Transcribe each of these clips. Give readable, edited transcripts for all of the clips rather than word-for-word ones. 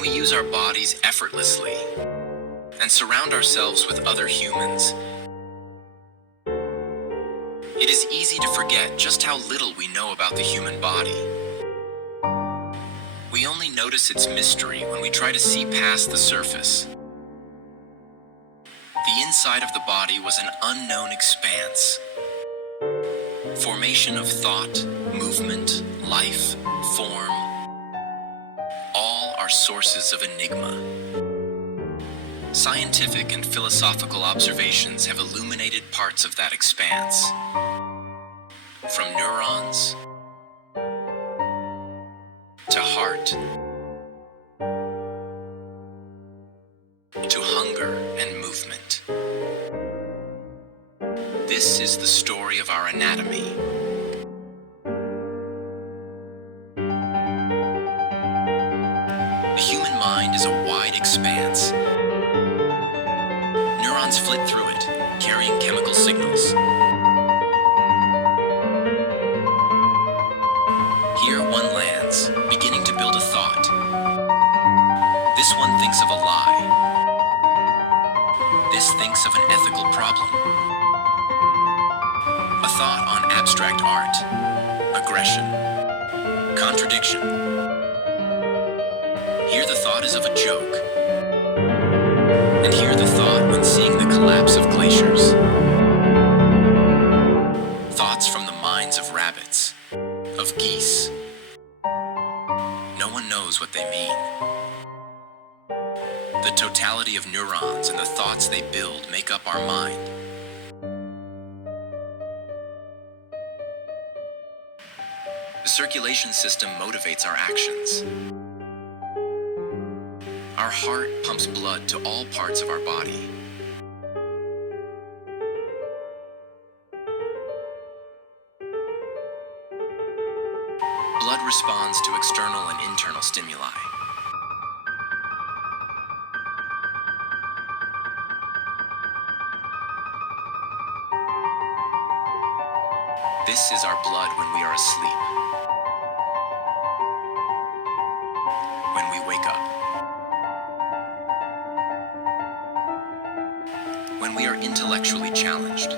When we use our bodies effortlessly and surround ourselves with other humans, it is easy to forget just how little we know about the human body. We only notice its mystery when we try to see past the surface. The inside of the body was an unknown expanse. Formation of thought, movement, life, form, all are sources of enigma. Scientific and philosophical observations have illuminated parts of that expanse. From neurons to heart to hunger and movement. This is the story of our anatomy. The human mind is a wide expanse. Neurons flit through it, carrying chemical signals. Here one lands, beginning to build a thought. This one thinks of a lie. This thinks of an ethical problem. A thought on abstract art, aggression, contradiction. Here the thought is of a joke. And here the thought when seeing the collapse of glaciers. Thoughts from the minds of rabbits, of geese. No one knows what they mean. The totality of neurons and the thoughts they build make up our mind. The circulation system motivates our actions. Our heart pumps blood to all parts of our body. Blood responds to external and internal stimuli. This is our blood when we are asleep. When we wake up. When we are intellectually challenged.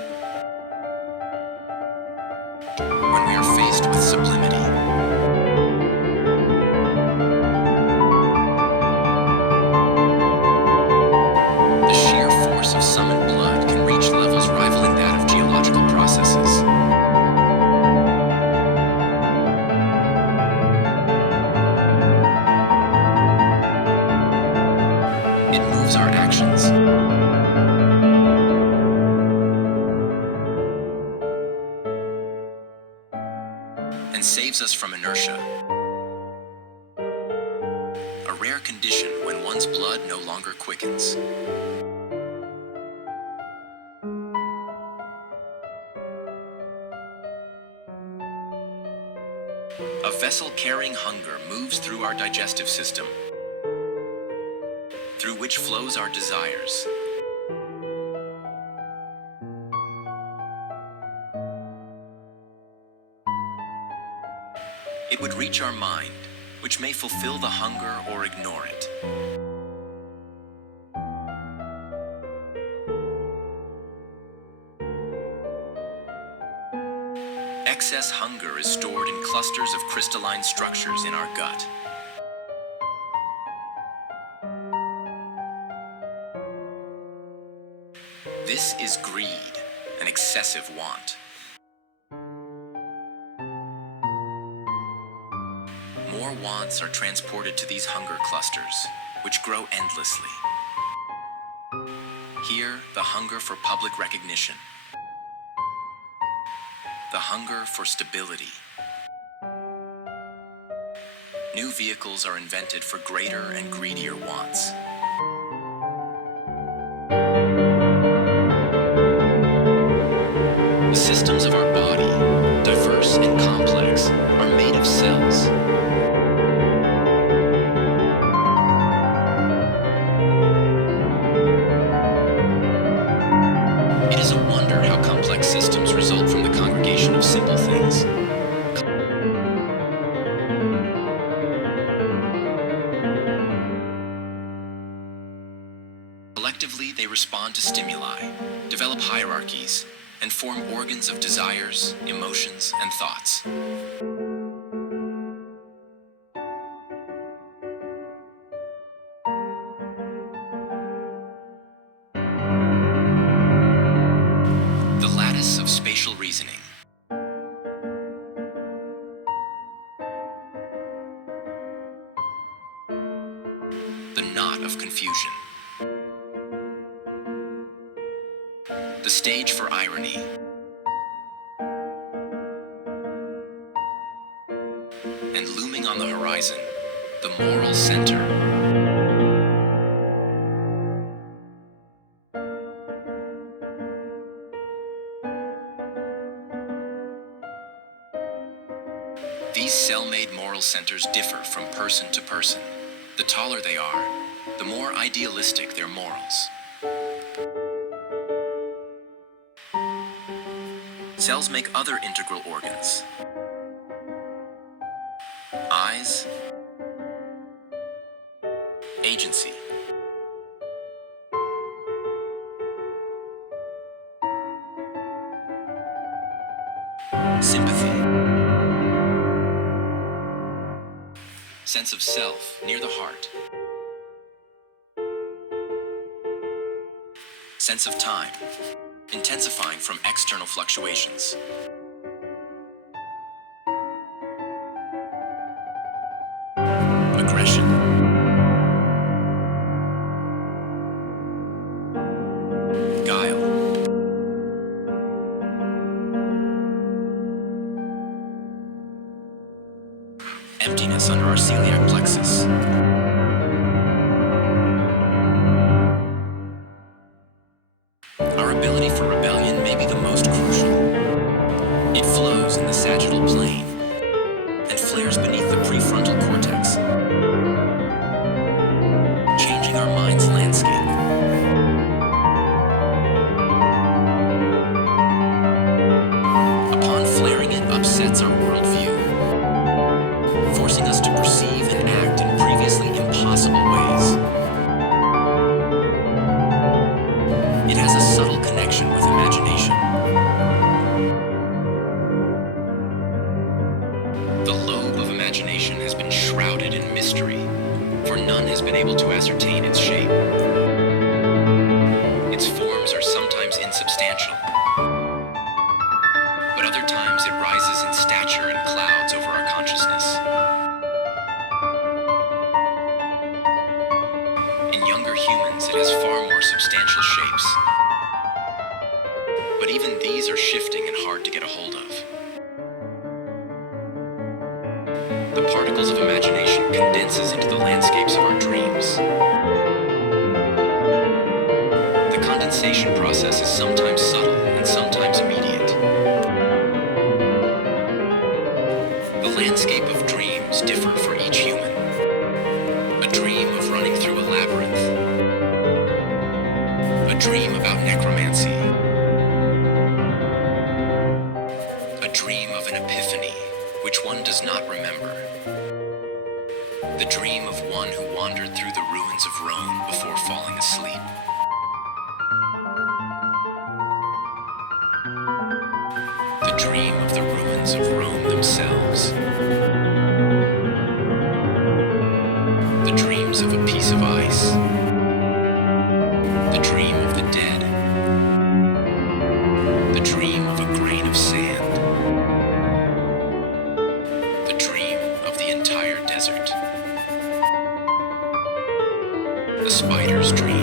When we are faced with sublimity. The sheer force of summoned blood can reach levels rivaling that of geological processes. It moves our actions. And saves us from inertia. A rare condition when one's blood no longer quickens. A vessel carrying hunger moves through our digestive system, through which flows our desires. It would reach our mind, which may fulfill the hunger or ignore it. Excess hunger is stored in clusters of crystalline structures in our gut. This is greed, an excessive want. More wants are transported to these hunger clusters, which grow endlessly. Here, the hunger for public recognition. The hunger for stability. New vehicles are invented for greater and greedier wants. The systems of our body, diverse and complex, are made of cells. It is a wonder how complex systems result from the congregation of simple things. respond to stimuli, develop hierarchies, and form organs of desires, emotions, and thoughts. The lattice of spatial reasoning. The knot of confusion. The stage for irony. And looming on the horizon, the moral center. These cell-made moral centers differ from person to person. The taller they are, the more idealistic their morals. Cells make other integral organs. Eyes, agency, sympathy, sense of self near the heart, sense of time, intensifying from external fluctuations. Aggression. Guile. Emptiness under our celiac plexus. Our ability for rebellion may be the most crucial. It flows in the sagittal plane and flares beneath the prefrontal cortex, changing our mind's landscape. Upon flaring, it upsets our worldview, forcing us to perceive and act in previously impossible ways. It has a subtle connection with imagination. The lobe of imagination has been shrouded in mystery, for none has been able to ascertain its shape. Its forms are sometimes insubstantial, but other times it rises in stature in clouds over our consciousness. In younger humans, it has far more substantial shapes, but even these are shifting and hard to get a hold of. The particles of imagination condenses into the landscapes of our dreams. The condensation process is sometimes subtle and sometimes immediate. The landscape of dreams differ for each human. A dream of running through a labyrinth. A dream about necromancy. A dream of an epiphany, which one does not remember. The dream of one who wandered through the ruins of Rome before falling asleep. The dream of the ruins of Rome themselves. The dreams of a piece of ice. The dream of the dead. The dream of a grain of sand. The dream of the entire desert. The spider's dream.